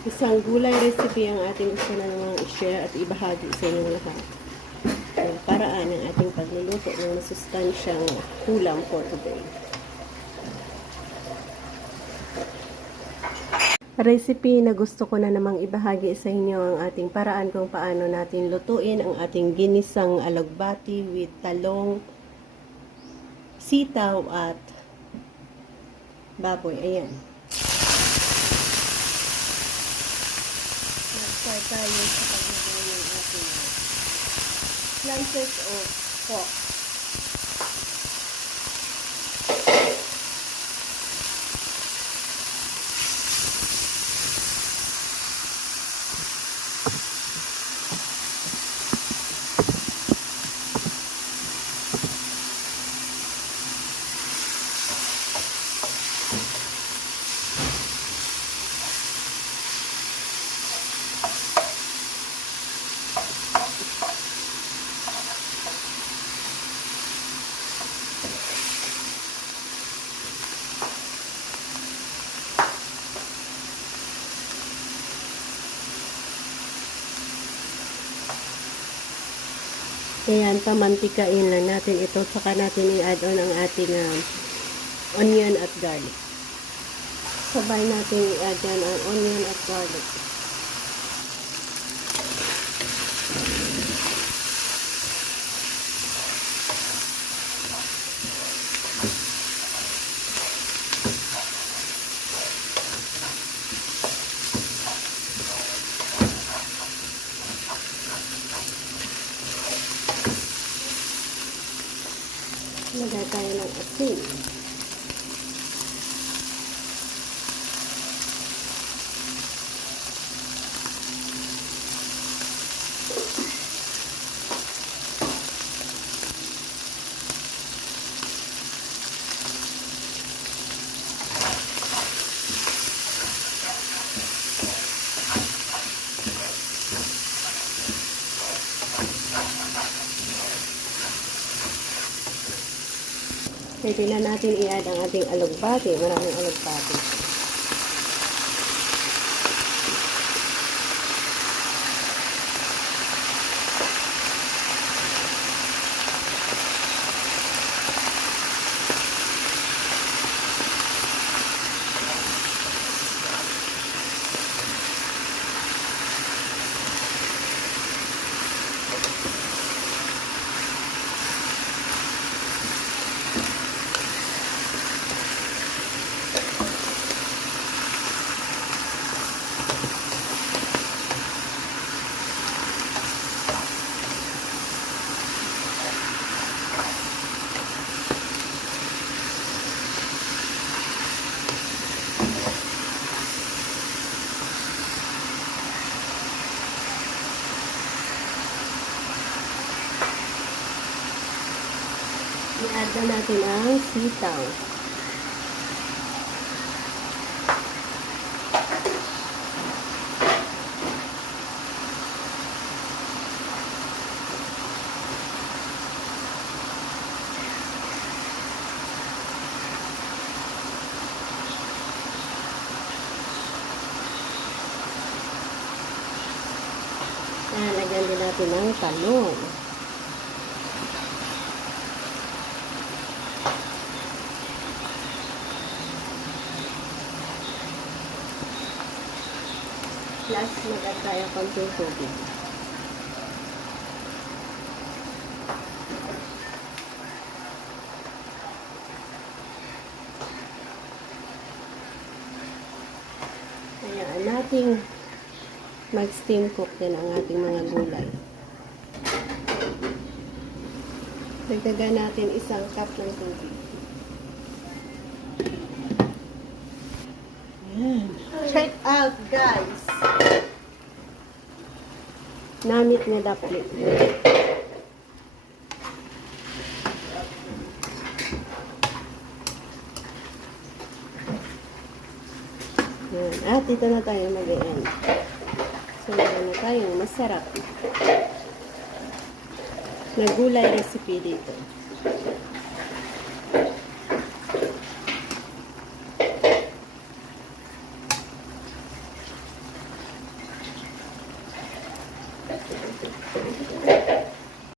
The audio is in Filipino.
Isang gulay recipe ang ating gusto na namang i-share at ibahagi sa inyong lahat. Ang paraan ng ating pagluluto ng masustansyang ulam for today. Recipe na gusto ko na namang ibahagi sa inyo ang ating paraan kung paano natin lutuin ang ating ginisang alagbati with talong, sitaw at baboy. Ayan. Mag-start tayo sa paglagay ng ating slices of pork. Ayan, pamantikain lang natin ito. Saka natin i-add on ang ating onion at garlic. Sabay natin i-add yan ang onion at garlic. Lagay tayo ng asin. Pwede na natin i-add ang ating alugbati. Maraming alugbati. I-add na natin ang sitaw. Lagyan din natin ng talong. Plus, mag-add tayo konting tubig. Ayan, nating mag-steam cook din ang ating mga gulay. Dagdagan natin 1 cup ng tubig. Ayan. Check out, guys! Namit na dapli. Ayan. At dito na tayo mag-end. So, meron na tayong masarap na gulay recipe dito.